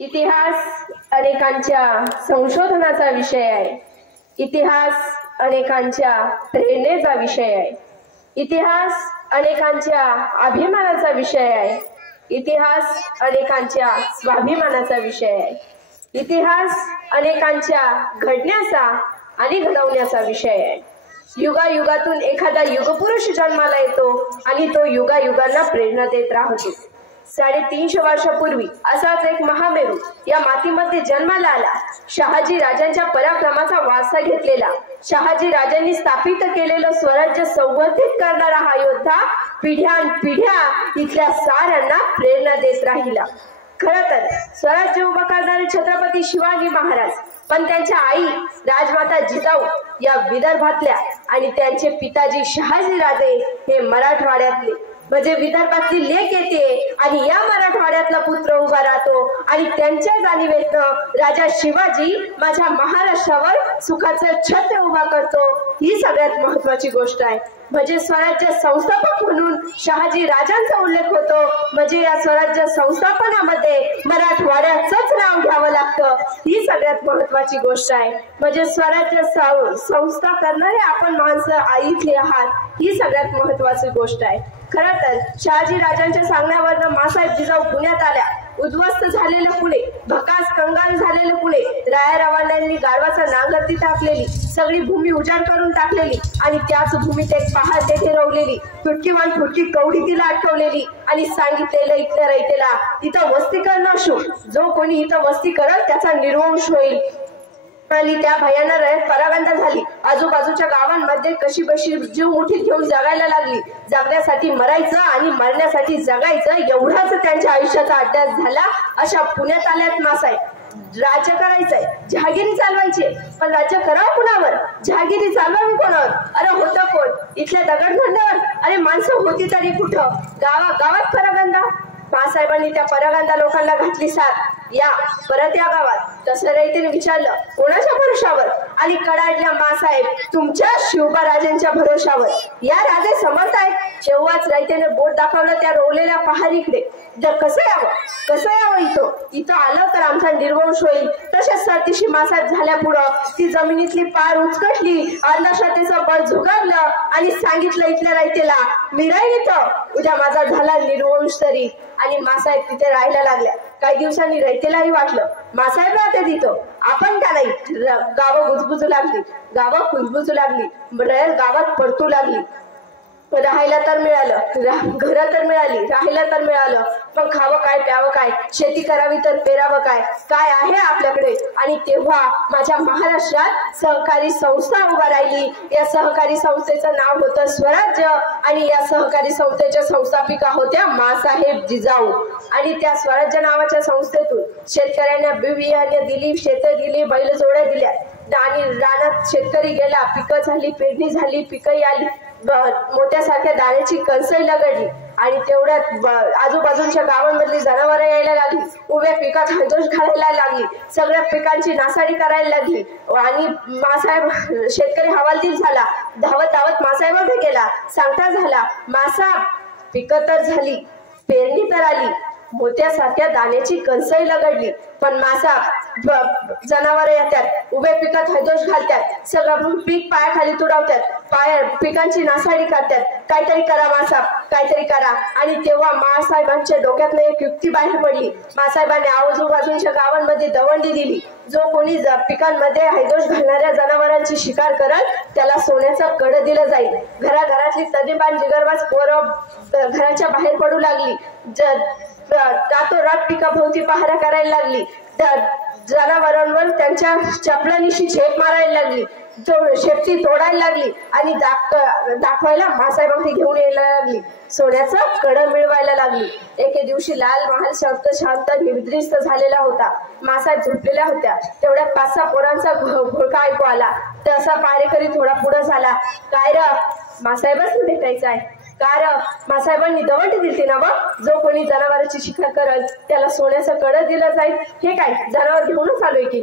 इतिहास अनेकांच्या संशोधनाचा विषय आहे। इतिहास अनेकांच्या प्रेरणेचा विषय आहे। इतिहास अनेकांच्या अभिमानाचा विषय आहे। इतिहास अनेकांच्या स्वाभिमानाचा विषय आहे। इतिहास अनेकांच्या घडण्याचा आणि घडवण्याचा विषय आहे। युगायुगातून एखादा युगपुरुष जन्माला येतो आणि तो युगायुगांना प्रेरणा देत राहतो। 350 वर्षापूर्वी असाच एक महामेरू या मातीमध्ये जन्माला आला। शहाजी राजांच्या पराक्रमाचा वारसा घेतलेला, शहाजी राजांनी स्थापित केलेलं स्वराज्य संवर्धित करणारा हा योद्धा पिढ्यानपिढ्या इथल्या साऱ्यांना प्रेरणा देत राहिला। खरं तर स्वराज्य उभा करणारे छत्रपती शिवाजी महाराज, पण त्यांच्या आई राजमाता जिजाऊ या विदर्भातल्या आणि त्यांचे पिताजी शहाजी राजे हे मराठवाड्यातले, म्हणजे विदर्भातली लेक येते आणि या मराठवाड्यातला पुत्र उभा राहतो आणि त्यांच्या जाणीवेतनं राजा शिवाजी माझ्या महाराष्ट्रावर सुखाचं छत्र उभा करतो। ही सगळ्यात महत्वाची गोष्ट आहे। म्हणजे स्वराज्य संस्थापक म्हणून शहाजी राजांचा उल्लेख होतो, म्हणजे या स्वराज्य संस्थापनामध्ये मराठवाड्याचंच नाव घ्यावं लागतं। ही सगळ्यात महत्वाची गोष्ट आहे। म्हणजे स्वराज्य संस्था करणारे आपण माणसं इथले आहात, ही सगळ्यात महत्वाची गोष्ट आहे। खरं तर शहाजी राजांच्या सांगण्यावरनं मासाहेब जिजाऊ पुण्यात आल्या। उद्ध्वस्त झालेलं पुणे, भकास कंगाल झालेलं पुणे, रायारावांनी गाढवाचा नांगर ती टाकलेली, सगळी भूमी उजाड करून टाकलेली आणि त्याच भूमीत एक पहाड तेथे रोवलेली, तुटकीवान फुटकी कवडी तिला अटकवलेली आणि सांगितलेलं इथल्या रयतेला इथं वस्ती करणं शो, जो कोणी इथं वस्ती करत त्याचा निर्वंश होईल। आणि त्या भयानक रयत परागंदा झाली। आजूबाजूच्या गावांमध्ये कशी बशी जीव मुठीत घेऊन जगायला लागली। जगण्यासाठी मरायचं आणि मरण्यासाठी जगायचं एवढाच त्यांच्या आयुष्याचा अभ्यास झाला। अशा पुण्यात आल्यात मासाहेब। राज्य करायचंय, जहागिरी चालवायची, पण राज्य करावं कुणावर, जहागिरी चालवावी कोणावर? अरे होतं कोण? इथल्या दगडधंद्यावर? अरे माणसं होती तरी कुठं? गावात परागंदा। मासाहेबांनी त्या परागंदा लोकांना घातली साथ, या परत या गावात। तसं रयतेने विचारलं, कोणाच्या भरोशावर? आणि कडाडल्या मासाहेब, तुमच्या शिवबाराजांच्या भरोशावर। या राजे समर्थ आहेत। तेव्हाच रयतेने बोट दाखवलं त्या रोवलेल्या पहाडीकडे। कसं यावं इथं आलं तर आमचा निर्वंश होईल। तसेच सरतीशी मासाहेब झाल्या पुढं ती जमिनीतली पार उचकटली, अंधश्रद्धेचं बळ झुगारलं आणि सांगितलं इथल्या रयतेला, मी राहीन इथं, उद्या माझा झाला निर्वंश तरी। आणि मासाहेब तिथे राहायला लागल्या। काही दिवसांनी रयतेलाही वाटलं, मासाहेब राहते तिथं, आपण का नाही? गावं कुजबुजू लागली, रयत गावात परतू लागली। राहायला तर मिळालं, घरं तर मिळाली, राहायला तर मिळालं, पण खावं काय, प्यावं काय, शेती करावी तर पेरावं काय, काय आहे आपल्याकडे? आणि तेव्हा माझ्या महाराष्ट्रात सहकारी संस्था उभा राहिली। या सहकारी संस्थेचं नाव होतं स्वराज्य आणि या सहकारी संस्थेच्या संस्थापिका होत्या मासाहेब जिजाऊ। आणि त्या स्वराज्य नावाच्या संस्थेतून शेतकऱ्यांना बियाणे दिली, शेतं दिली, बैलजोड्या दिल्या आणि रानात शेतकरी गेला, पिकं झाली, पेरणी झाली, पिकंही आली, मोठ्या सारख्या दाण्याची कणसही लगडली आणि तेवढ्यात आजूबाजूच्या गावांमधली जनावरं यायला लागली, उभ्या पिकात हैदोस घालायला लागली, सगळ्या पिकांची नासाडी करायला लागली आणि मासाहेब शेतकरी हवालदिल झाला। धावत मासाहेबांकडे गेला, सांगता झाला, मासा पिकं तर झाली, पेरणी तर आली, मोत्यासारख्या दाण्याची कणसही लगडली, पण मासा जनावर येतात, उभ्या पिकात हैदोस घालतात, सगळं पीक पायाखाली तुडवतात, पिकांची नासाडी करतात, काहीतरी करा मासाहेब, काहीतरी करा। आणि तेव्हा मासाहेबांच्या डोक्यातनं एक युक्ती बाहेर पडली। मासाहेबांनी आजूबाजूच्या गावांमध्ये दवंडी दिली, जो कोणी पिकांमध्ये हैदोस घालणाऱ्या जनावरांची शिकार करल त्याला सोन्याचं कड दिलं जाईल। घराघरातली तदेबान जिगरबाज पोरं घराच्या बाहेर पडू लागली, रातोरात पिकाभोवती पहारा करायला लागली, जनावरांवर त्यांच्या चपलांनीशी झेप मारायला लागली, शेपटी तोडायला लागली आणि दाखवायला मासाहेबांकडे घेऊन यायला लागली, सोन्याचं कड मिळवायला लागली। एके दिवशी लाल महाल शांत निद्रिस्त झालेला होता। मासाहेब झोपलेल्या होत्या, तेवढ्या 5-6 पोरांचा घोळका ऐकू आला। तसा पारेकरी थोडा पुढे झाला, काय र मासाहेबच भेटायचं आहे का र? मासाहेबांनी दवंडी दिली ना, जो कोणी जनावरांची शिकार करल त्याला सोन्याचं कड दिलं जाईल। हे काय जनावर घेऊनच आलोय की?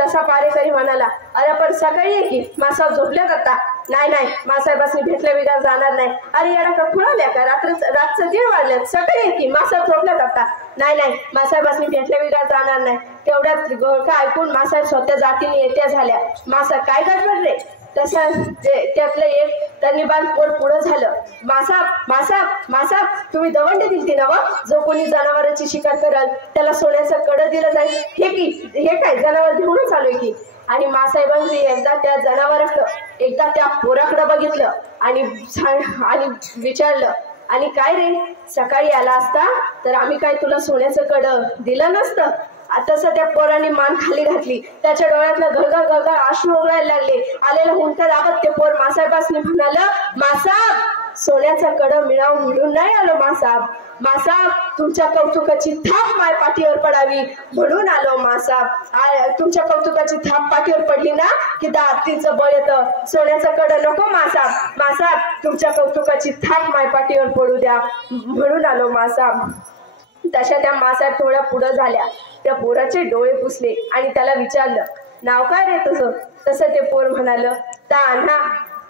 तसा पारेकरी म्हणाला, अरे पण सकाळी आहे की, मासाहेब झोपल्या करता, नाही नाही मासाहेबांनी भेटल्या बिगर जाणार नाही. अरे याला का खुळाल्या का रातचं 1:30 वाजल्यात सकाळी की मासाहेब झोपल्यात आता. नाही नाही मासाहेबांनी भेटल्या बिगर जाणार नाही. तेवढ्यात गोळका ऐकून मासाहेब स्वतः जातीने येत्या झाल्या. मासाहेब काय गडबड रे. तसं त्यातलं एक त्यांनी बाण पोर पुढं झालं. मासाब मासाब मासाब तुम्ही दवंडी दिलती ना व जो कोणी जनावरांची शिकार करल त्याला सोन्याचं कडं दिलं जाईल. हे काय जनावर घेऊनच आलोय की. आणि मासाहेबांनी एकदा त्या जनावराकडं एकदा त्या पोराकडं बघितलं आणि विचारलं आणि काय रे सकाळी आला असता तर आम्ही काय तुला सोन्याचं कडं दिलं नसतं. तसं त्या पोरांनी मान खाली घातली. त्याच्या डोळ्यातलं गळगळ गळगळ अश्रू ओघळायला लागले. आलेलं हुंका दाबत ते पोर मासाहेबांनी म्हणालं मासाब सोन्याचं कडं मिळावं म्हणून नाही आलो मासाब. मासाब तुमच्या कौतुकाची थाप माय पाठीवर पडावी म्हणून आलो मासाब. तुमच्या कौतुकाची थाप पाठीवर पडली ना की दातीचं बळ येतं. सोन्याचं कडं नको मासाब. मासाब तुमच्या कौतुकाची थाप माय पाठीवर पडू द्या म्हणून आलो मासाब. तशा त्या मासाहेब थोड्या पुढं झाल्या. त्या पोराचे डोळे पुसले आणि त्याला विचारलं नाव काय रे तुझं. तसं ते पोर म्हणालं तान्हा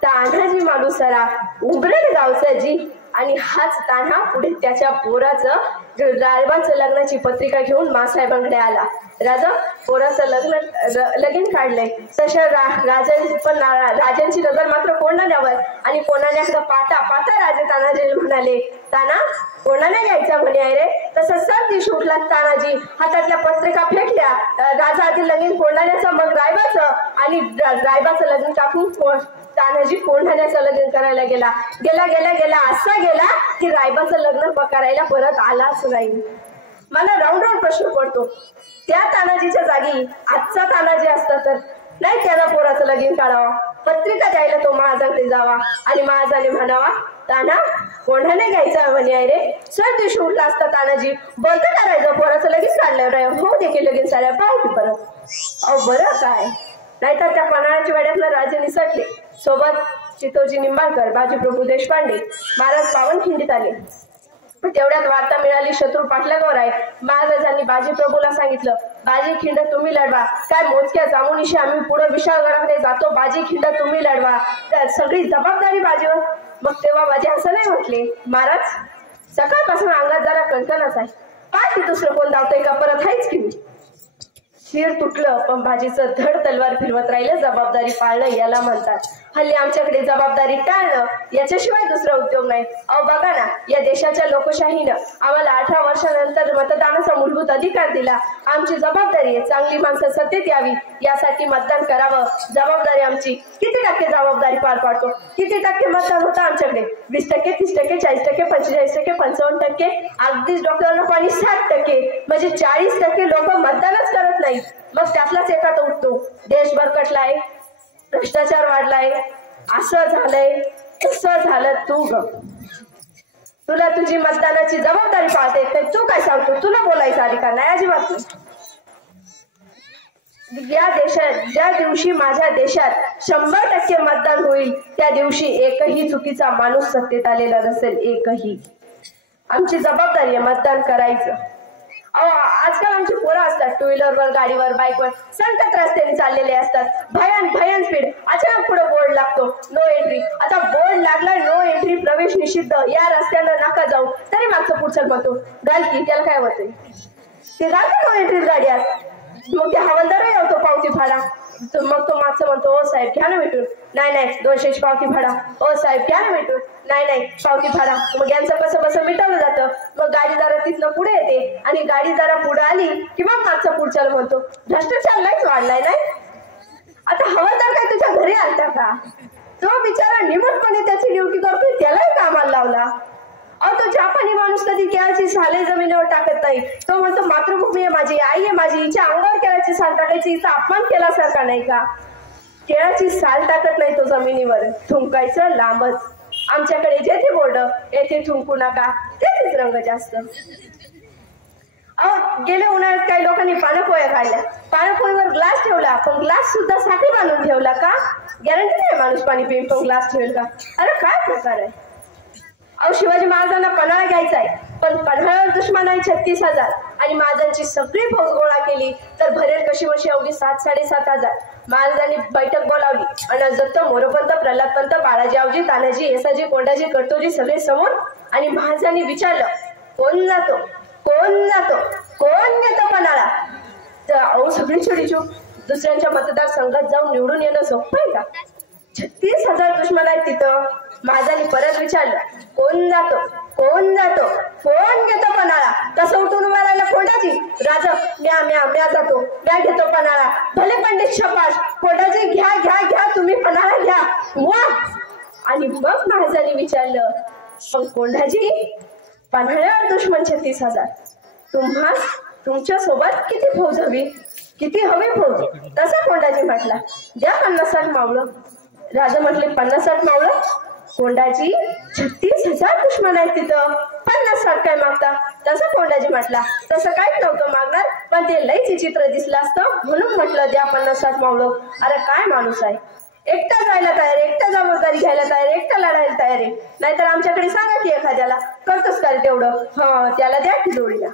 तान्हाजी मालुसरा उंबरेड गावचा जी. आणि हाच तान्हा पुढे त्याच्या पोराचं रायबाचं लग्नाची पत्रिका घेऊन मासाहेबांकडे आला. राजा पोराचं लगीन काढलंय. तशा राजांची नजर मात्र कोणाल्यावर आणि कोणाल्याकडे पाहता पाहता राजे तानाजी म्हणाले ताना कोणाला घ्यायचा म्हणे आहे रे. तसं सर दिवशी उठला तानाजी हातातल्या पत्रिका फेकल्या. राजा आधी लगीन कोणाल्याचं मग रायबाचं आणि रायबाचं लग्न टाकून तानाजी कोंढाण्याचं लग्न करायला गेला. गेला गेला गेला असा गेला की रायबाचं लग्न करायला परत आलाच नाही. मला राऊंड राऊंड प्रश्न पडतो त्या तानाजीच्या जागी आजचा तानाजी असता तर नाही त्याला पोराचं लगीन काढावा. पत्रिका द्यायला तो महाराजांकडे जावा आणि महाराजाने म्हणावा ताना कोंढाने घ्यायचा म्हणे आहे रे. सर दिवशी उठला असता तानाजी बोलतं करायचं पोराचं लगीन काढलं हो देखील लगीन साड्या पाहिजे परत. अहो बरं काय नाहीतर त्या पन्हाळ्याच्या वाड्यातनं राजे निसटले. सोबत चितोजी निंबाळकर बाजीप्रभू देशपांडे महाराज पावनखिंडीत आले. तेवढ्यात वार्ता मिळाली शत्रू पाटलागावर आहे. महाराजांनी बाजीप्रभूला सांगितलं बाजी खिंड तुम्ही लढवा. काय मोजक्या जामुनीशी आम्ही पुढे विशाळगडाकडे जातो. बाजी खिंड तुम्ही लढवा. तर सगळी जबाबदारी बाजीवर. मग तेव्हा बाजी असं नाही म्हटले महाराज सकाळपासून अंगात जरा कणकणच आहे. पाय दुसरं कोण धावतंय का परत आहेच की. शिर तुटलं पण बाजीचं धड तलवार फिरवत राहिलं. जबाबदारी पाळणं याला म्हणतात. हल्ली आमच्याकडे जबाबदारी टाळणं याच्याशिवाय दुसरा उद्योग नाही. अहो बघा ना या देशाच्या लोकशाहीनं आम्हाला 18 वर्षानंतर मतदानाचा मूलभूत अधिकार दिला. आमची जबाबदारी आहे चांगली माणसं सत्तेत यावी यासाठी मतदान करावं. जबाबदारी आमची. किती टक्के जबाबदारी पार पाडतो. किती टक्के मतदान होतं आमच्याकडे 20%, 30%, 40%, 45%, 55%, अगदीच डॉक्टरांना पाणी 60%. म्हणजे 40% लोक मतदानच करत नाही. मग त्यातलाच एका तो उठतो देश भरकटलाय भ्रष्टाचार वाढलाय असं झालंय तसं झालं. तुला तुझी मतदानाची जबाबदारी पाळते तर तू काय सांगतो. तुला बोलायचा अधिकार नाही अजिबात. या देशात ज्या दिवशी माझ्या देशात 100% मतदान होईल त्या दिवशी एकही चुकीचा माणूस सत्तेत आलेला नसेल. एकही. आमची जबाबदारी आहे मतदान करायचं. आजकाल आमची पोरं असतात टू व्हीलरवर गाडीवर बाईकवर संकट रस्त्याने चाललेले असतात. भयान स्पीड. अचानक पुढे बोर्ड लागतो नो एंट्री. आता बोर्ड लागला नो एंट्री प्रवेश निषिद्ध या रस्त्याला नका जाऊ तरी मागचं पुढचं म्हणतो घाल की त्याला काय होतंय ते घालतो नो एंट्री गाड्यात. मग ते हवालदारही होतो पावती भाडा. मग तो मागचं म्हणतो ओ साहेब घ्या ना भेटून. नाही 200ची पावती भाडा. ओ साहेब घ्या ना भेटून. नाही पावती भाडा. मग यांचं कसं मिटवलं जातं. मग गाडी जरा तिथनं पुढे येते आणि गाडी जरा पुढे आली की मग मागचा पुढच्याला म्हणतो भ्रष्टाचार नाहीच वाढलाय नाही. आता हवालदार काय तुझ्या घरी आलता का. तो बिचारा निमूटपणे त्याची ड्युटी करतोय त्यालाही कामाला लावला. अहो तो जापानी माणूस कधी केळाची साले जमिनीवर टाकत नाही. तो म्हणतो मातृभूमी आहे माझी आई आहे माझी हिच्या अंगावर केळाची साल टाकायची हिचा अपमान केल्यासारखा नाही का. केळाची साल टाकत नाही तो जमिनीवर थुंकायचं लांबच. आमच्याकडे जेथे बोर्ड येथे थुंकू नका तेथेच रंग जास्त. अहो गेल्या उन्हाळ्यात काही लोकांनी पाणपोळ्या काढल्या. पाणपोळीवर ग्लास ठेवला पण ग्लास सुद्धा साखळी बांधून ठेवला का. गॅरंटी नाही माणूस पाणी पिऊन तो ग्लास ठेवेल का. अरे काय प्रकार आहे. अहो शिवाजी महाराजांना पन्हाळा घ्यायचा आहे पण पन्हाळ्यावर दुश्मन आहे 36,000 आणि महाराजांची सगळी फौज गोळा केली तर भरेल कशी वर्षी अवघी 7,000-7,500. महाराजांनी बैठक बोलावली आणि दत्त, मोरोपंत, प्रल्हादपंत, बाळाजी, आवजी, तानाजी, येसाजी, कोंडाजी, कर्तोजी सगळे समोर. आणि महाराजांनी विचारलं, कोण जातो, कोण जातो, कोण घेतो पन्हाळा? तर अहो सगळी छोटी चूक. दुसऱ्यांच्या मतदारसंघात जाऊन निवडून येणं सोपं आहे का? 36,000 दुश्मन आहेत तिथं. महाराजांनी परत विचारलं, कोण जातो, कोण जातो, कोण घेतो पन्हाळा? कसं उठून उभा राहिला कोंडाजी? राजा, म्या जातो, म्या घेतो पन्हाळा. भले पंडित शपाश, कोंडाजी घ्या घ्या घ्या, तुम्ही पन्हाळा घ्या. वा. आणि मग महाराजांनी विचारलं, पण कोंडाजी, पन्हाळ्यावर दुश्मन 36,000, तुमच्या सोबत किती फौज हवी, किती हवी फौज? तसा कोंडाजी म्हटला, द्या 50-60 मावळं. राजा म्हटले, 50-60 मावळं? कोंडाजी, 36,000 दुश्मन आहेत तिथं, 50-60 काय मागता? तसं कोंडाजी म्हटला, तसं काहीच नव्हतं मागणार, पण ते लईच विचित्र दिसलं असतं म्हणून म्हटलं द्या 50-60 मावळं. अरे काय माणूस आहे, एकटा जायला तयार, एकटा जबाबदारी घ्यायला तयार, एकटा लढायला तयार आहे. नाहीतर आमच्याकडे सांगा की एखाद्याला, करतोच काय तेवढं? त्याला द्या की जोडीला.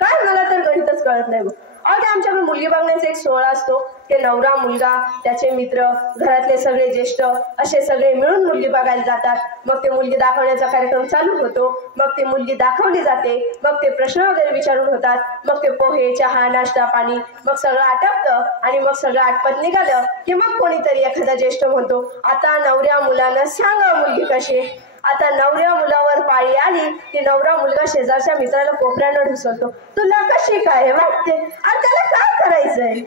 काय, मला तर गणितच कळत नाही. अहो ते आमच्याकडे मुलगी बघण्याचा एक सोहळा असतो. ते नवरा, मुलगा, त्याचे मित्र, घरातले सगळे ज्येष्ठ असे सगळे मिळून मुलगी बघायला जातात. मग ते मुलगी दाखवण्याचा कार्यक्रम चालू होतो. मग ती मुलगी दाखवली जाते. मग ते प्रश्न वगैरे विचारून होतात. मग ते पोहे, चहा, नाश्ता, पाणी मग सगळं आटपतं. आणि मग सगळं आटपत निघालं की मग कोणीतरी एखादा ज्येष्ठ म्हणतो, आता नवऱ्या मुलानं सांगा मुलगी कशी. आता नवऱ्या मुलावर पाळी आली की नवरा मुलगा शेजारच्या मित्राला कोपऱ्यानं ढुसलतो, तुला कशी काय वाटते? आणि त्याला काय करायचंय?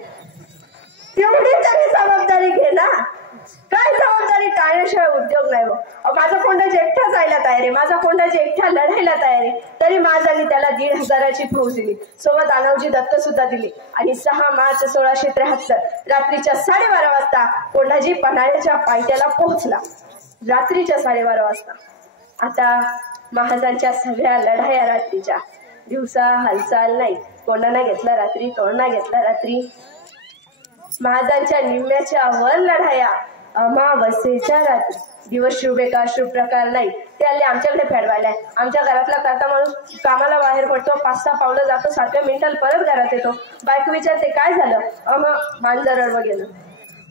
तेवढी तरी जबाबदारी घे ना. काय जबाबदारी टाळण्याशिवाय उद्योग नाही. माझा कोंडाजी एकटा जायला तयार आहे, माझा कोंडाजी एकटा लढायला तयार आहे. तरी महाराजांनी त्याला 1,500ची फौज दिली. सोबत आनवजी दत्त सुद्धा दिली. आणि 6 मार्च 1673 रात्रीच्या 12:30 वाजता कोंडाजी पन्हाळ्याच्या पायथ्याला पोहोचला. रात्रीच्या 12:30 वाजता. आता महाराजांच्या सगळ्या लढाया रात्रीच्या, दिवसा हालचाल नाही. कोणाला घेतला रात्री, कोणाला घेतला रात्री. महाराजांच्या निम्म्याच्या वर लढाया अमावस्येच्या रात्री. दिवस शुभ आहे का, शुभ प्रकार नाही, ते आले आमच्याकडे फेडवायला. आमच्या घरातला करता माणूस कामाला बाहेर पडतो, 5-6 पावलं जातो, 7व्या मिनिटाला परत घरात येतो. बायको विचारते, काय झालं? मांजर अडवं गेलं.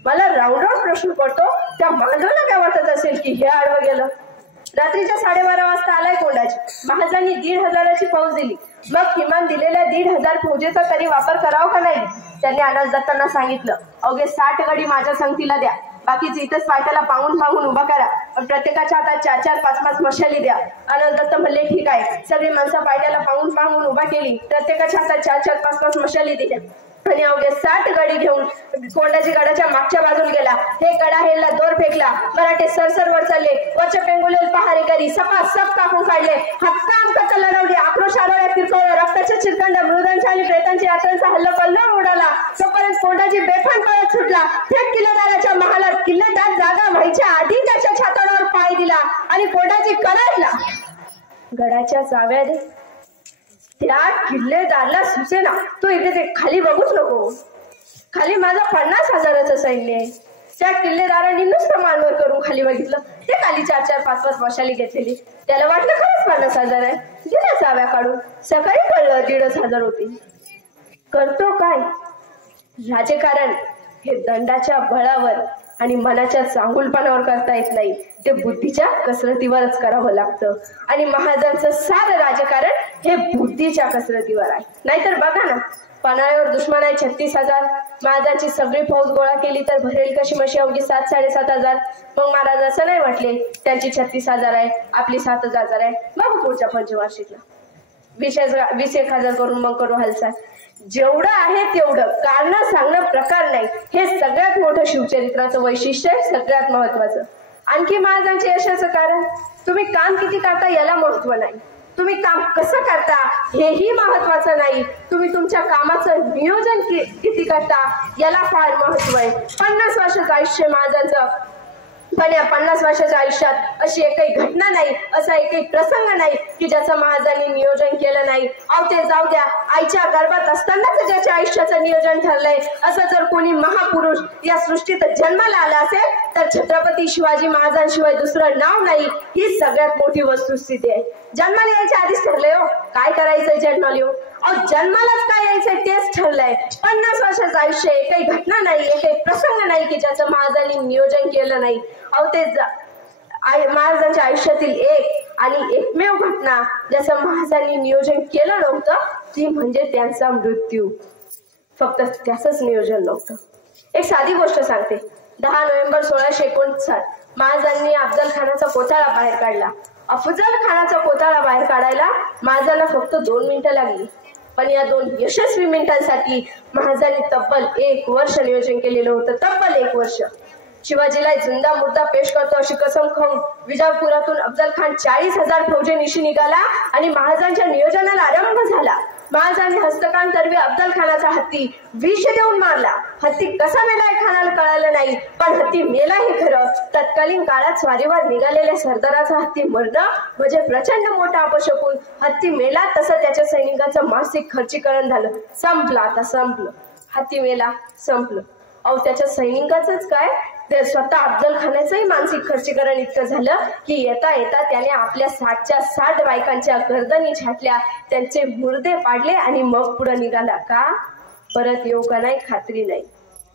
मला राऊंड प्रश्न पडतो, त्या मांजराला काय वाटत असेल की हे आडवं गेलं? रात्रीच्या 12:30 वाजता आलाय कोंडाजी. महाराजांनी 1,500ची फौज दिली. मग किमान दिलेल्या 1,500 फौजेचा तरी वापर करावा का नाही? त्यांनी अनाज दत्तांना सांगितलं, अवघे 60 गडी माझ्या संगतीला द्या, बाकीचे इथंच पायथ्याला पाहून उभा करा, पण प्रत्येकाच्या हातात 4-4, 5-5 मशाली द्या. अनाज दत्त म्हणले, ठीक आहे. सगळी माणसं पायथ्याला पाहून उभा केली. प्रत्येकाच्या हातात 4-4, 5-5 मशाली दिल्या. आणि अवघे 60 गडी घेऊन कोंडाजी गडाच्या मागच्या बाजूला गेला. हे गडा हेला दोर फेकला. मराठे सरसर वर चालले. वरच्या पेंगुलेल पहारे करी सपासप कापून काढले. हक्काम कच्चा लढवली. आक्रोश आरोळ्या फिरकवल्या. रक्ताच्या चिरकांड्या, मृदांच्या आणि प्रेतांच्या यात्रांचा हल्ला उडाला. तोपर्यंत कोंडाजी बेफान पळत सुटला. थेट किल्लेदाराच्या महालात. किल्लेदार जागा व्हायच्या आधी त्याच्या छाताडावर पाय दिला आणि कोंडाजी कडाडला. गडाच्या जाव्याने त्या किल्लेदारला सुचेना, तो इथे ते खाली बघूच नको. खाली माझा 50,000चं सैन्य आहे. त्या किल्लेदारांनी नुसतं मानवर करून खाली बघितलं. ते खाली 4-4, 5-5 मशाली घेतलेली. त्याला वाटलं खरंच 50,000 आहे. दिला चाव्या काढून. सकाळी कळलं 1,500 होती. करतो काय? राजकारण हे दंडाच्या बळावर आणि मनाच्या चांगुलपणावर करता येत नाही. ते बुद्धीच्या कसरतीवरच करावं लागतं. आणि महाराजांचं सारं राजकारण हे बुद्धीच्या कसरतीवर आहे. नाहीतर बघा ना, पन्हाळ्यावर दुश्मन आहे 36,000. महाराजांची सगळी फौज गोळा केली तर भरेल कशी मशी अवघी 7-7,500. मग महाराज असं नाही म्हटले त्यांची 36,000 आहे, आपली 7,000 आहे. बघू पुढच्या पंचवार्षिकला 20,000 करून मग करू हालचाल. जेवढं आहे तेवढं कारण सांगणं प्रकार नाही. हे सगळ्यात मोठं शिवचरित्राचं वैशिष्ट्य आहे, सगळ्यात महत्वाचं. आणखी महाराजांच्या यशाचं कारण, तुम्ही काम किती करता याला महत्व नाही, तुम्ही काम कसं करता हेही महत्वाचं नाही, तुम्ही तुमच्या कामाचं नियोजन किती करता याला फार महत्व आहे. 50 वर्षाचं आयुष्य महाराजांचं, पण या 50 वर्षाच्या आयुष्यात अशी एकही घटना नाही, असा एकही प्रसंग नाही की ज्याचं महाराजांनी नियोजन केलं नाही. अहो ते जाऊ द्या, आईच्या गर्भात असतानाच ज्याच्या आयुष्याचं नियोजन ठरलंय असं जर कोणी महापुरुष या सृष्टीत जन्माला आला असेल तर छत्रपती शिवाजी महाराजांशिवाय दुसरं नाव नाही. ही सगळ्यात मोठी वस्तुस्थिती आहे. जन्माला यायच्या आधीच ठरलंय हो काय करायचंय जन्माला येऊ. अहो जन्मालाच काय यायचंय तेच ठरलंय. 50 वर्षाचं आयुष्य आहे, काही घटना नाहीये, काही प्रसंग नाही की ज्याचं महाराजांनी नियोजन केलं नाही. अहो ते महाराजांच्या आयुष्यातील एक आणि एकमेव घटना ज्याचं महाराजांनी नियोजन केलं नव्हतं ती म्हणजे त्यांचा मृत्यू. फक्त त्याचंच नियोजन नव्हतं. एक साधी गोष्ट सांगते. 10 नोव्हेंबर 1659 महाराजांनी अफजल खानाचा कोथळा बाहेर काढला. अफजल खानाचा कोथळा बाहेर काढायला महाराजांना फक्त 2 मिनिटं लागली. पण या 2 यशस्वी मिनिटांसाठी महाराजांनी तब्बल 1 वर्ष नियोजन केलेलं होतं. तब्बल 1 वर्ष. शिवाजीला जिंदा मुर्दा पेश करतो अशी कसम खाऊन विजापुरातून अफजल खान 40,000 फौजेनिशी निघाला आणि महाराजांच्या नियोजनाला आरंभ झाला. महाराजांनी हस्तकांतर्फे अफजल खानाचा हत्ती विष देऊन मारला. हत्ती कसा मेला हे खानाला कळालं नाही, पण हत्ती मेला हे खरं. तत्कालीन काळात स्वारीवर निघालेल्या सरदाराचा हत्ती मरणं म्हणजे प्रचंड मोठा अपशकुन. हत्ती मेला तसं त्याच्या सैनिकांचं मासिक खर्चीकरण झालं. संपलं, आता संपलं. हत्ती मेला, संपलं. अहो त्याच्या सैनिकांचंच काय, ते स्वतः अफजल खानाचंही मानसिक खर्चीकरण इतकं झालं की येता येता त्याने आपल्या 60च्या 60 बायकांच्या गर्दनी छाटल्या, त्यांचे मुर्दे पाडले आणि मग पुढे निघाला. का? परत येऊ का नाही खात्री नाही.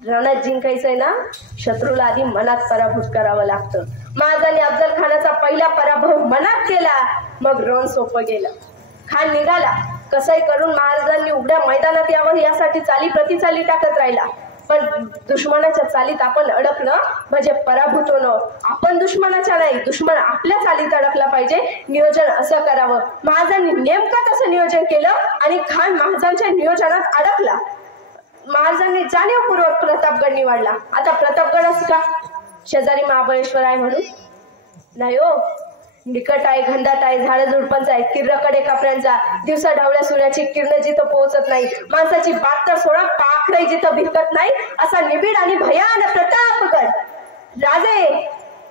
रणात जिंकायचंय ना, शत्रूला आधी मनात पराभूत करावं लागतं. महाराजांनी अफजल खानाचा पहिला पराभव मनात केला, मग रण सोपं गेलं. खान निघाला. कसंही करून महाराजांनी उघड्या मैदानात यावं यासाठी चाली प्रतिचाली टाकत राहिला. पण दुश्मनाच्या चालीत आपण अडकणं म्हणजे पराभूत होणं. आपण दुश्मनाच्या नाही, दुश्मन आपल्या चालीत अडकला पाहिजे. नियोजन असं करावं. महाराजांनी नेमकं तसं नियोजन केलं आणि खान महाराजांच्या नियोजनात अडकला. महाराजांनी जाणीवपूर्वक प्रतापगड निवडला. आता प्रतापगडच का? शेजारी महाबळेश्वर आहे म्हणून नाही हो. निकट आहे, घंदाट आहे, झाडं झुडपांचा आहे, किर्रकडे कापऱ्यांचा. दिवसा ढवळ्या सूर्याची किरण जिथं पोहोचत नाही, माणसाची बात तर सोडा, पाखरही जिथं भिकत नाही, असा निबिड आणि भयान प्रतापगड. राजे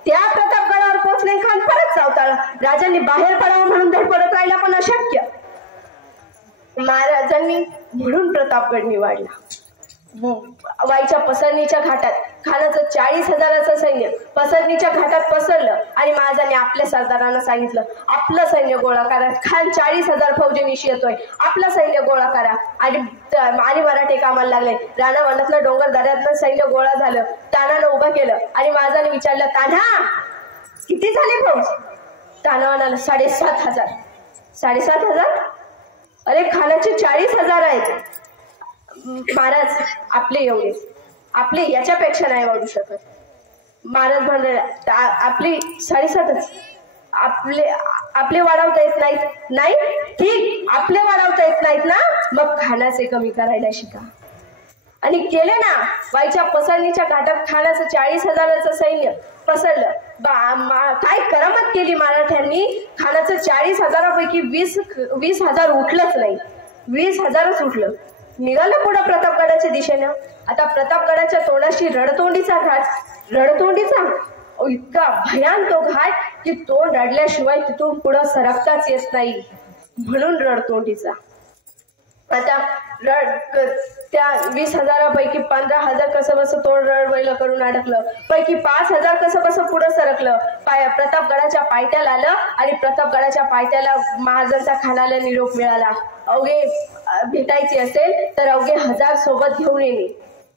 त्या प्रतापगडावर पोहोचले. खान परत चावताळा. राजांनी बाहेर पडावं म्हणून धडपडत राहिला, पण अशक्य. महाराजांनी म्हणून प्रतापगड निवडला. वाईच्या पसरणीच्या घाटात खानाचं 40,000चं सैन्य पसरणीच्या घाटात पसरलं आणि महाराजांनी आपल्या सरदारांना सांगितलं, आपलं सैन्य गोळा करा. खान 40,000 फौजेनिशी येतोय, आपलं सैन्य गोळा करा. आणि मराठे कामाला लागले. रानावनातलं डोंगर दऱ्यातलं सैन्य गोळा झालं. तानानं उभं केलं आणि महाराजांनी विचारलं, तान्हा किती झाले फौज? ताना म्हणाला 7,500. 7,500? अरे खानाचे 40,000 आहेत. महाराज आपले एवढे, आपले याच्यापेक्षा नाही वाढू शकत. महाराज म्हणाले आपली 7,500. आपले वाढवता येत नाहीत. नाही ठीक, आपले वाढवता येत नाहीत ना, मग खानाचे कमी करायला शिका. आणि केले ना. वाईच्या पसरणीच्या घाटात खानाचं 40,000चं सैन्य पसरलं. काय करामत केली मराठ्यांनी. खानाचं 40,000पैकी 20,000 उठलंच नाही. 20,000च उठलं. निघालं पुढं प्रतापगडाच्या दिशेनं. आता प्रतापगडाच्या तोंडाशी रणतोंडीचा घाट. रणतोंडीचा इतका भयान तो घाट की तोंड रडल्याशिवाय तिथून पुढं सरकताच येत नाही, म्हणून रणतोंडीचा. आता त्या 20,000पैकी 15,000 कसं बसं तोंड रडवैलं करून अडकलं. पैकी 5,000 कसं बसं पुढं सरकलं. प्रतापगडाच्या पायथ्याला आलं आणि प्रतापगडाच्या पायथ्याला महाराजांचा खानाला निरोप मिळाला. अवघे भेटायची असेल तर अवघे 1,000 सोबत घेऊन येणे.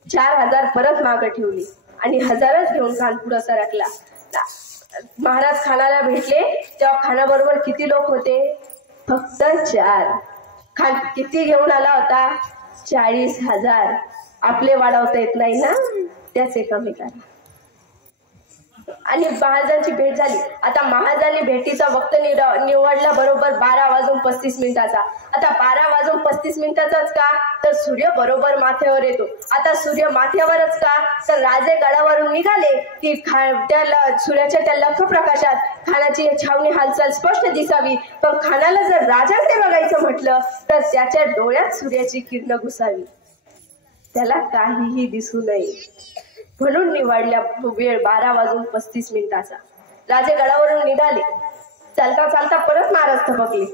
4,000 परत मागं ठेवली आणि 1,000च घेऊन खान पुढं सरकला. महाराज खानाला भेटले तेव्हा खानाबरोबर किती लोक होते? फक्त 4. खान किती घेऊन आला होता? 40,000. आपले वाढवता येत नाही ना, त्याचे कमी करा. आणि महाराजांची भेट झाली. आता महाराजांनी भेटीचा वक्त निवडला बरोबर 12:35. आता 12:35 का? तर सूर्य बरोबर माथ्यावर येतो. आता सूर्य माथ्यावरच का? तर राजे गडावरून निघाले की त्या सूर्याच्या त्या लख प्रकाशात खानाची छावणी हालचाल स्पष्ट दिसावी. पण खानाला जर राजांकडे बघायचं म्हटलं तर त्याच्या डोळ्यात सूर्याची किरण घुसावी, त्याला काहीही दिसू नये. म्हणून निवडल्या वेळ 12:35. राजे गडावरून निघाले. चालता चालता परत महाराज थबकले.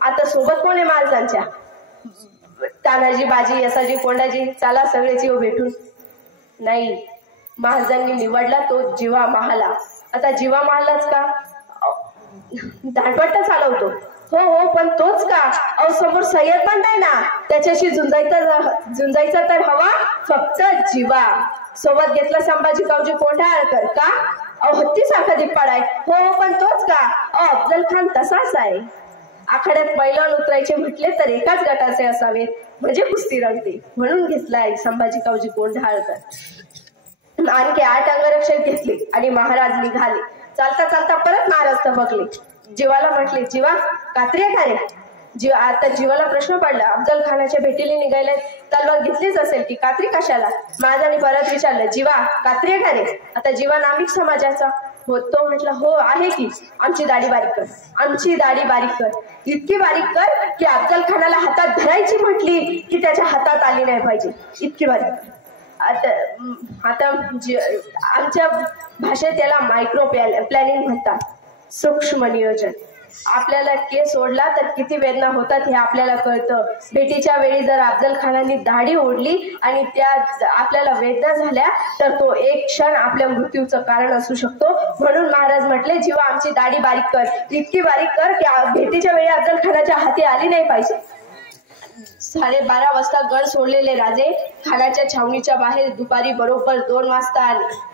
आता सोबत कोण आहे महाराजांच्या? तानाजी, बाजी, यसाजी, कोंडाजी, चला सगळेच येऊ भेटून. नाही, महाराजांनी निवडला तो जीवा महाला. आता जीवा महालाच का? दाटपट्टा चालवतो. हो हो, पण तोच का? अहो समोर सय्यद बंड आहे ना, त्याच्याशी झुंजायचा तर हवा फक्त जीवा. सोबत घेतला संभाजी कावजी कोंढाळकर का? अहो हत्तीसारखा दिप्पाड आहे. हो पण तोच का? अफजल खान तसाच आहे. आखाड्यात पैलवान उतरायचे म्हटले तर एकाच गटाचे असावेत म्हणजे कुस्ती रंगते, म्हणून घेतलाय संभाजी कावजी कोंढाळकर. आणखी 8 अंगरक्षक घेतले आणि महाराज निघाले. चालता चालता परत महाराज थबकले. जीवाला म्हटले, जीवा कात्री आहे का रे? आता जीवाला प्रश्न पडला. अफजल खानाच्या भेटीला निघायला तलवार घेतलीच असेल की कात्री कशाला? महाराजांनी परत विचारलं, जीवा कात्री आहे का रे? आता जीवा नामिक समाजाचा तो म्हटला, हो आहे की. आमची दाढी बारीक कर, आमची दाढी बारीक कर, इतकी बारीक कर की अफजल खानाला हातात धरायची म्हटली की त्याच्या हातात आली नाही पाहिजे, इतकी बारीक. आता आमच्या भाषेत त्याला मायक्रो प्लॅनिंग म्हणतात, सूक्ष्म नियोजन. आपल्याला केस ओढला तर किती वेदना होतात हे आपल्याला कळतं. भेटीच्या वेळी जर अफजल खानाने दाढी ओढली आणि त्या आपल्याला वेदना झाल्या तर तो एक क्षण आपल्या मृत्यूचं कारण असू शकतो. म्हणून महाराज म्हटले, जीवा आमची दाढी बारीक कर, इतकी बारीक कर की भेटीच्या वेळी अफजल खानाच्या हाती आली नाही पाहिजे. 12:30 वाजता गड सोडलेले राजे खानाच्या छावणीच्या बाहेर दुपारी बरोबर 2 वाजता आले.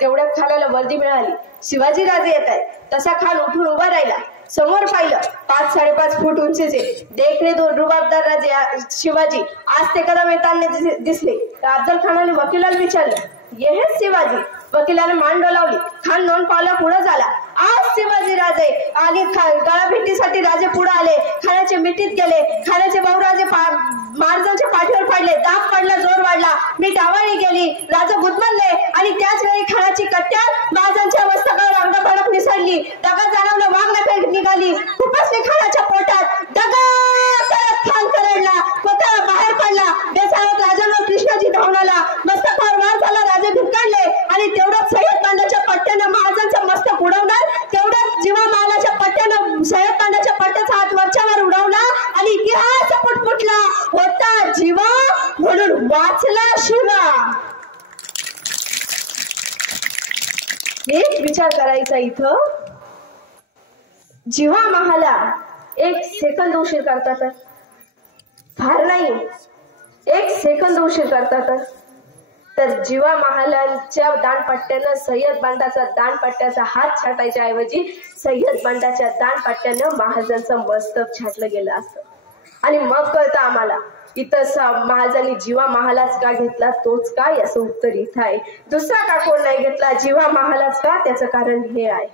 तेवढ्यात खानाला वर्दी मिळाली, शिवाजी राजे येत आहेत. तसा खान उठून उभा राहिला. समोर पाहिलं, 5-5.5 फूट उंचीचे देखणे रुबाबदार राजे शिवाजी आज ते कदम येताना दिसले. अफजल खानाने वकिलाला विचारलं, ये हेच शिवाजी? वकिलाने मान डोलावली. खान 2 पावलं पुढे झाला. आज शिवाजी राजे आणि गळा भेटीसाठी राजे पुढे आले. खानाचे मिठीत गेले. खानाचे भाऊराजे महाराजांच्या पाठीवर पडले. दाब पडला, जोर वाढला, मी डावाळी गेली. राजा गुदमरले आणि त्याच वेळी खानाची कट्यार महाराजांच्या मस्तकावर अंगभडक निसरली. दगा जाणवलं, वाघ निघाली, खुपसली खानाच्या पोटात. दगा करत खान करडला, कोथळा बाहेर पडला. बेसावत राजांवर कृष्णाजी धावून आला. मस्तकावर वार झाला, राजे भिरकाडले आणि तेवढ्यात सय्यद बांडाच्या पट्ट्यानं महाराजांचं मस्तक उडवणार. तेवढ्यात जीवा महालाच्या पट्ट्यानं सय्यद बांडाच्या पट्ट्याचा हात वरच्यावर उडवला आणि इतिहास पुटपुटला. होता जीवा म्हणून वाचला शिवा. एक विचार करायचा इथं, जीवा महाला 1 सेकंद उशीर करतात, फार नाही 1 सेकंद उशीर करतात, तर जीवा महालांच्या दानपट्ट्यानं सय्यद बांडाचा दानपट्ट्याचा हात छाटायच्या ऐवजी सय्यद बांडाच्या दानपट्ट्यानं महाराजांचं मस्तक छाटलं गेलं असतं. आणि मग कळतं आम्हाला इथं महाराजांनी जीवा महालाच का घेतला, तोच का याचं उत्तर इथं आहे. दुसरा का कोण नाही घेतला, जीवा महालाच का? त्याचं कारण हे आहे.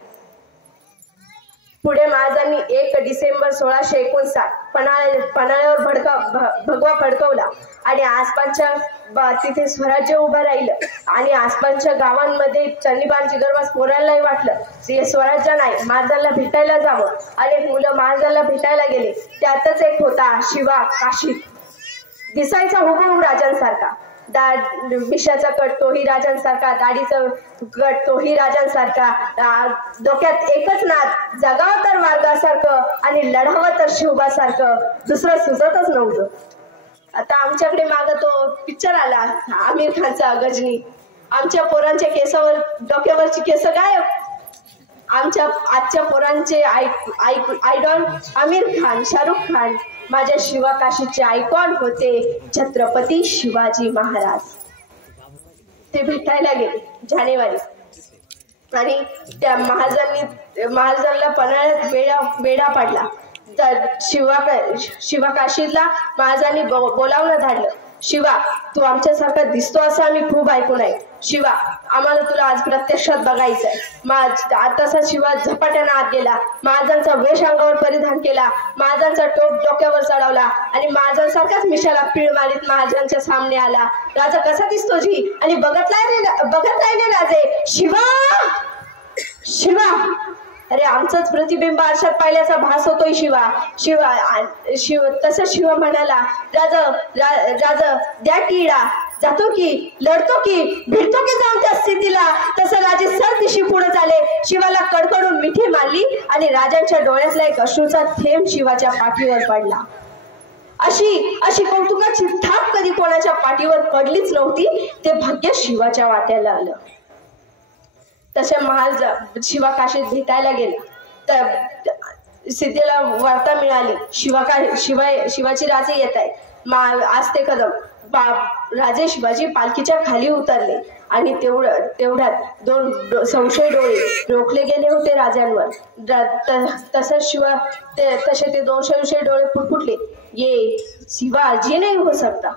पुढे महाराजांनी 1 डिसेंबर 1659 पन्हाळ्यावर भगवा फडकवला आणि आसपासच्या तिथे स्वराज्य उभं राहिलं. आणि आसपासच्या गावांमध्ये चन्नीबांची गरबास पोरायलाही वाटलं स्वराज्य नाही, महाराजांना भेटायला जावं. अनेक मुलं महाराजांना भेटायला गेले. त्यातच एक होता शिवा काशीद. दिसायचा हुबहू राजांसारखा, विषाचा कट तोही राजांसारखा, दाढीचा कट तोही राजांसारखा, डोक्यात एकच नाद, जगावं तर वारगासारखं आणि लढावं तर शिवबासारखं, दुसरं सुचतच नव्हतं. आता आमच्याकडे माग तो पिक्चर आला आमिर खानचा गजनी. आमच्या पोरांच्या केसावर, डोक्यावरची केस गायब. आमच्या आजच्या पोरांचे आयडॉल आमिर खान, शाहरुख खान. माझ्या शिवा काशीचे आयकॉन होते छत्रपती शिवाजी महाराज. ते भेटायला गेले जानेवारी आणि त्या महाराजांना पन्हाळ्यात वेढा पडला. तर शिवा काशीदला महाराजांनी बोलावणं धाडलं. शिवा, तू आमच्यासारखा दिसतो असं आम्ही खूप ऐकून आहे. शिवा, आम्हाला तुला आज प्रत्यक्षात बघायचंय. तसा शिवा झपाट्यानं आत गेला. महाराजांचा वेश अंगावर परिधान केला, महाराजांचा टोप डोक्यावर चढवला आणि महाराजांसारखाच मिशाला पीळ मारीत महाराजांच्या सामने आला. राजा कसा दिसतो जी? आणि बघत राहिले राजे, शिवा शिवा. अरे आमचंच प्रतिबिंब आरशात पाहिल्याचा भास होतोय शिवा. तसं शिवा म्हणाला, राजा द्या किडा, जातो की, लढतो की, भिडतो की जाऊन त्या स्थितीला. तसं राजे सरदिशी पुढे झाले. शिवाला कडकडून मिठी मारली आणि राजांच्या डोळ्यातला एक अश्रूचा थेंब शिवाच्या पाठीवर पडला. अशी कौतुकाची थाप कधी कोणाच्या पाठीवर पडलीच नव्हती. ते भाग्य शिवाच्या वाट्याला आलं. तसे महाराज शिवा काशीत भेटायला गेला. तर सिद्धीला वार्ता मिळाली, शिवाजी राजे येत आहे. आज ते कदम राजे शिवाजी पालखीच्या खाली उतरले आणि तेवढ्यात दोन संशय डोळे रोखले गेले होते राजांवर. तसे ते दोन संशय डोळे फुटफुटले. ये शिवाजी नाही हो सकता.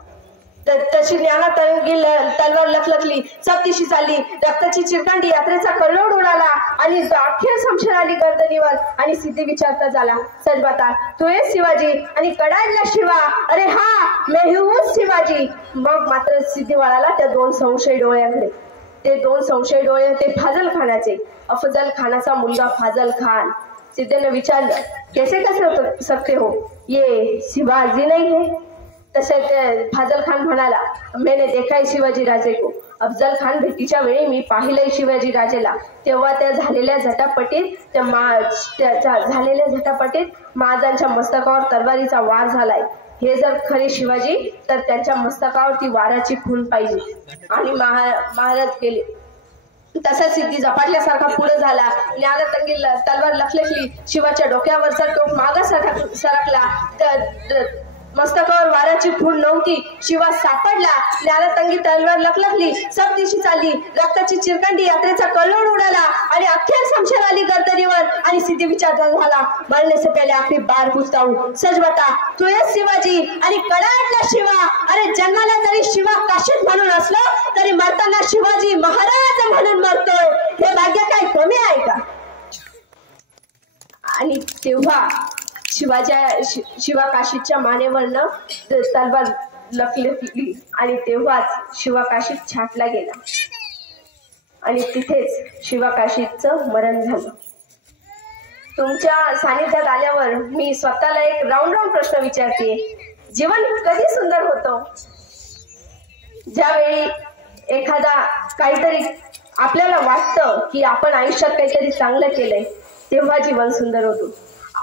तशी ज्ञाना तलवार लखलखली, सबदिशी चालली. रक्ताची चिरकांडी यात्रेचा कल्लोळ उडाला आणि अखेर संशय आली गर्दनीवर. आणि सिद्धी विचारता झाला, सच बता तू आहेस शिवाजी? आणि कडाडला शिवा, अरे हा मैं हूँ शिवाजी. मग मात्र सिद्धी वळाला त्या दोन संशय डोळ्याकडे. ते दोन संशय डोळे ते फाजल खानाचे, अफजल खानाचा मुलगा फाजल खान. सिद्धीने विचारलं, कैसे हो सकते हो, ये शिवाजी नहीं है? तसे फाजल खान म्हणाला, मैंने देखा है शिवाजी राजे को. अफजल खान भेटीच्या वेळी मी पाहिलंय शिवाजी राजेला. तेव्हा त्या झालेल्या झटापटीत महाराजांच्या मस्तकावर तलवारीचा वार झालाय. हे जर खरे शिवाजी तर त्यांच्या मस्तकावरती वाराची खून पाहिजे. आणि महाराज गेले. तसा सिद्धी झपाटल्यासारखा पुढे झाला. ज्ञानतंगी तलवार लखलखली. शिवाच्या डोक्यावरचा टोप मागा सरकला. मस्तकावर वाराची खूण नव्हती. शिवा सापडला. ज्ञानतंगी तलवार लखलखली, सब दिशी चालली. रक्ताची चिरकांडी यात्रेचा कल्लोळ उडाला आणि अखेर संशय आली गर्दनीवर. आणि सिद्धी विचारता झाला, मरने से पहले आखिरी बार पूछता हूँ, सच बता तू आहेस शिवाजी? आणि कडाडला शिवा, अरे जन्माला जरी शिवा काशीद म्हणून असलो तरी मरताना शिवाजी महाराज म्हणून मरतोय. हे भाग्य काय कमी आहे का? आणि तेव्हा शिवा काशीदच्या मानेवरनं तलवार लखलखली आणि तेव्हाच शिवा काशीद छाटला गेला आणि तिथेच शिवा काशीदचं मरण झालं. तुमच्या सानिध्यात आल्यावर मी स्वतःला एक राऊंड प्रश्न विचारते, जीवन कधी सुंदर होतं? ज्यावेळी एखादा काहीतरी आपल्याला वाटतं की आपण आयुष्यात काहीतरी चांगलं केलंय तेव्हा जीवन सुंदर होतं.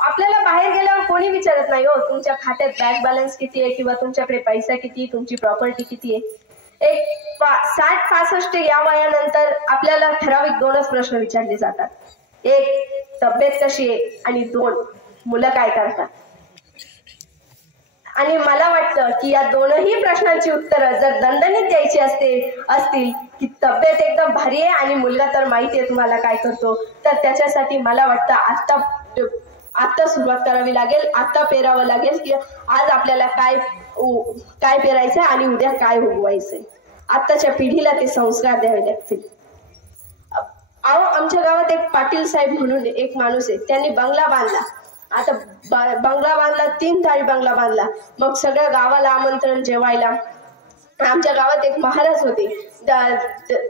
आपल्याला बाहेर गेल्यावर कोणी विचारत नाही हो तुमच्या खात्यात बँक बॅलन्स किती आहे किंवा तुमच्याकडे पैसा किती, तुमची प्रॉपर्टी किती आहे. एक 60-65 या वयानंतर आपल्याला ठराविक दोनच प्रश्न विचारले जातात. एक, तब्येत कशी आहे, आणि दोन, मुलं काय करतात. आणि मला वाटतं की या दोनही प्रश्नांची उत्तरं जर दणदणीत द्यायची असतील की तब्येत एकदम भारी आहे आणि मुलगा तर माहिती आहे तुम्हाला काय करतो, तर त्याच्यासाठी मला वाटतं आता सुरुवात करावी लागेल. आता पेरावं लागेल की आज आपल्याला काय पेरायचंय आणि उद्या काय उगवायचंय. आताच्या पिढीला ते संस्कार द्यावे लागतील. आमच्या गावात एक पाटील साहेब म्हणून एक माणूस आहे, त्यांनी बंगला बांधला. आता बंगला बांधला, 3 थाळी बंगला बांधला. मग सगळ्या गावाला आमंत्रण जेवायला. आमच्या गावात एक महाराज होते.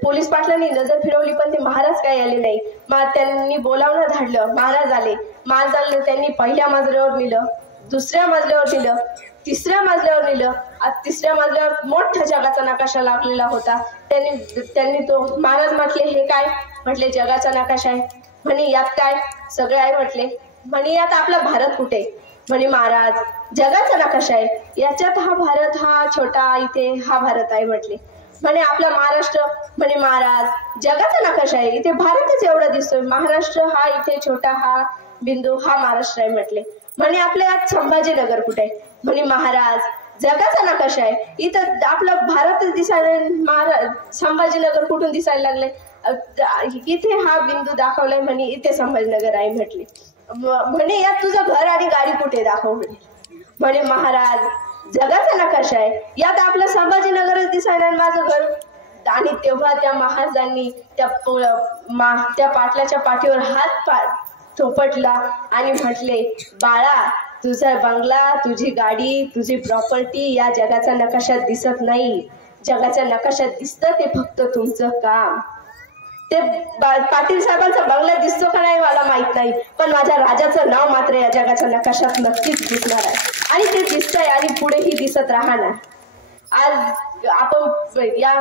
पोलीस पाटलांनी नजर फिरवली पण ते महाराज काय आले नाही. मग त्यांनी बोलावणं धाडलं. महाराज आले. त्यांनी पहिल्या मजल्यावर नेलं, दुसऱ्या मजल्यावर नेलं, तिसऱ्या मजल्यावर नेलं. तिसऱ्या मजल्यावर मोठ्या जगाचा नकाशा लागलेला होता. त्यांनी तो महाराज म्हटले, हे काय? म्हटले जगाचा नकाशा आहे. म्हणे यात काय? सगळे आहे. म्हटले म्हणे यात आपला भारत कुठे? म्हणे महाराज जगाचा नकाशा आहे, याच्यात हा भारत, हा छोटा, इथे हा भारत आहे. म्हणे आपला महाराष्ट्र? म्हणे महाराज जगाचा नकाशा आहे, इथे भारतच एवढा दिसतोय. महाराष्ट्र हा इथे छोटा, हा बिंदू, हा महाराष्ट्र आहे. म्हणे आपल्या यात संभाजीनगर कुठे आहे? म्हणे महाराज जगाचा नकाशा आहे, इथं आपला भारतच दिसायला, संभाजीनगर कुठून दिसायला लागले? इथे हा बिंदू दाखवलाय, म्हणे इथे संभाजीनगर आहे. म्हणे यात तुझं घर आणि गाडी कुठे? दाखव. म्हणे महाराज जगाचा नकाशा आहे, यात आपलं संभाजीनगरच दिसायला, माझं घर. आणि तेव्हा त्या महाराजांनी त्या पाटलाच्या पाठीवर हात थोपटला आणि म्हटले, बाळा तुझा बंगला, तुझी गाडी, तुझी प्रॉपर्टी या जगाच्या नकाशात दिसत नाही. जगाच्या नकाशात दिसतं ते फक्त तुमचं काम. ते पाटील साहेबांचा बंगला दिसतो का नाही मला माहित नाही, पण माझ्या राजाचं नाव मात्र या जगाच्या नकाशात नक्कीच दिसणार आहे आणि ते दिसतंय आणि पुढेही दिसत राहणार. आज आपण या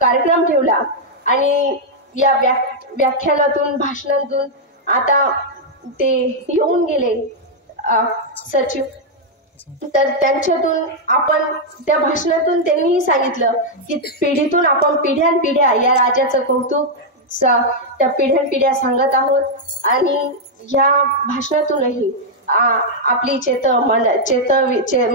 कार्यक्रम ठेवला आणि या व्याख्यानातून, भाषणातून आता ते येऊन गेले सचिव, तर त्यांच्यातून आपण त्या भाषणातून त्यांनीही सांगितलं की पिढीतून आपण पिढ्यानपिढ्या या राजाचं कौतुक त्या पिढ्यानपिढ्या सांगत आहोत. आणि या भाषणातूनही आपली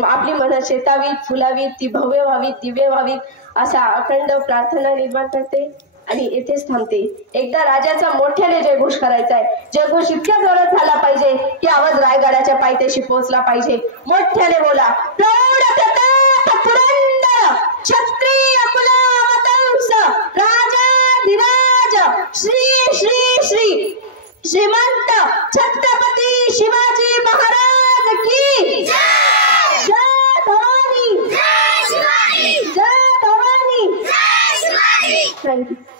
आपली मन चेतावीत, फुलावीत, ती भव्य व्हावीत, दिव्य व्हावीत असा अखंड प्रार्थना निर्माण करते आणि येथेच थांबते. एकदा राजाचा मोठ्याने जयघोष करायचा आहे. जयघोष इतक्या जोरात झाला पाहिजे की आवाज रायगडाच्या पायथ्याशी पोहोचला पाहिजे. मोठ्याने बोला, प्रौढ प्रताप पुरंदर क्षत्रिय कुलावतंस राजाधिराज श्री श्री श्री श्रीमंत छत्रपती शिवाजी महाराज की जय. जय भवानी, जय भवानी. Thank you.